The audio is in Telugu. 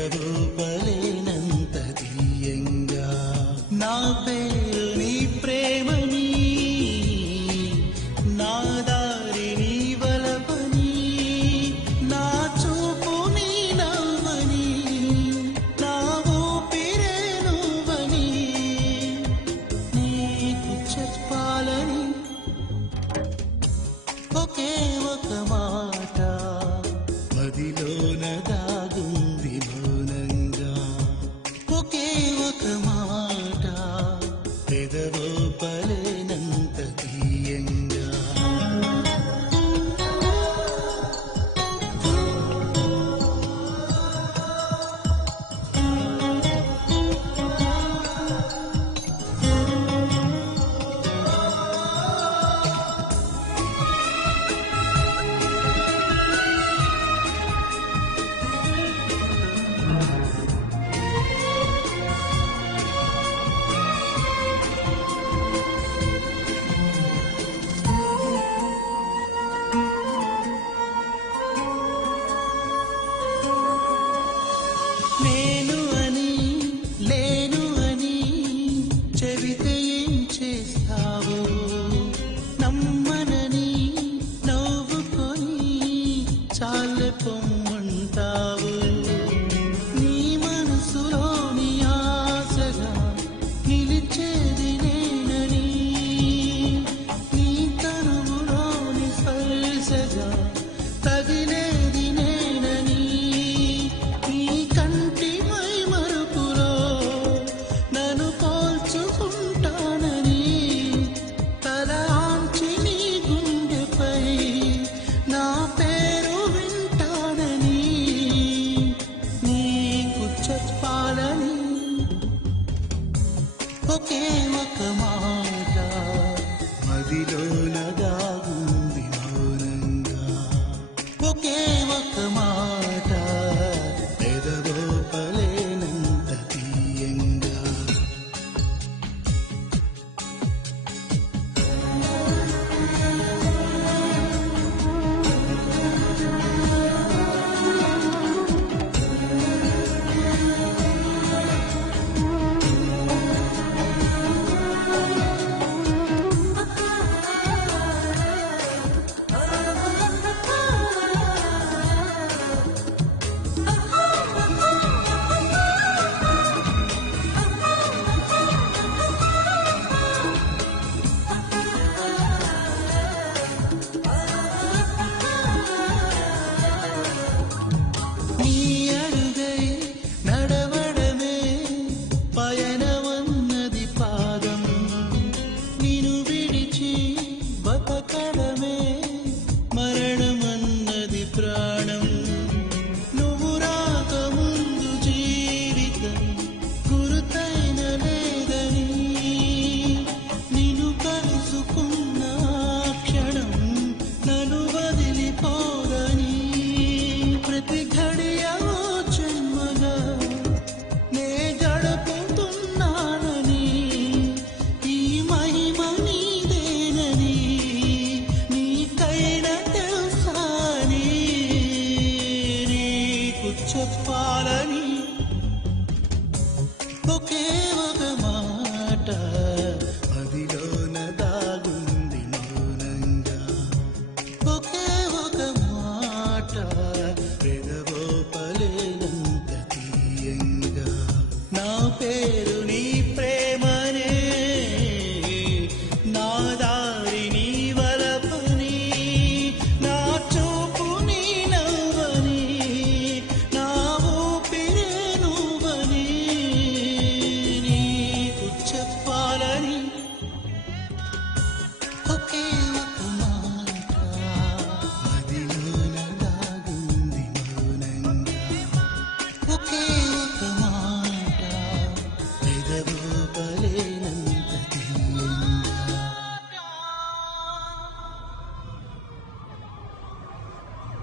పెదవూపలేనంత తీయంగా నా పేరు నీ ప్రేమని నా దారి నీ వలపని నా చూపు నీ నవ్వని నా ఊపిరే నువ్వని నీకు చెప్పాలని ఒకే ఒక మాట మదిలోన దాగుంది మౌనంగా ఒకే ఒక మాట పెదవూపలేనంత తీయంగా నేను అని లేను అని చెబితే ఏం చేస్తావు నమ్మనని నవ్వుకొని చాలే పొమ్మంటావు నీ మనసులోని ఆశగా నిలిచేది నేనని నీ తనువులోని స్పర్శగా తగిలేది నేనని నీ కంటి మై మరుపులో నన్ను పోల్చుకుంటానని తల ఆంచి నీ గుండెపై నా పేరు వింటానని నీకు చెప్పాలని ఒకే ఒక మాట మదిలోన దాగుంది మౌనంగా ఒకే ఒక మాట పెదవూపలేనంత తీయంగా నీ అడుగై నడవడమే పయనమన్నది పాదం నిన్ను విడిచి బతకడమే మరణమన్నది ప్రాణం నువ్వు రాకముందు జీవితం గురుతైన లేదని నిన్ను కలుసుకున్న క్షణం నన్ను వదిలిపోదని ప్రతి ఘడియ ఓ జన్మగా నే గడుపుతున్నానని ఈ మహిమ నీదేనని నీకైనా తెలుసాని నీకు చెప్పాలని ఒకే ఒక మాట మదిలోన దాగుంది మౌనంగా ఒకే ఒక మాట పెదవూపలేనంత తీయంగా నా పేరు